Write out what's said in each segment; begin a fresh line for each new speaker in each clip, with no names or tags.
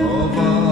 of our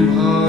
Oh,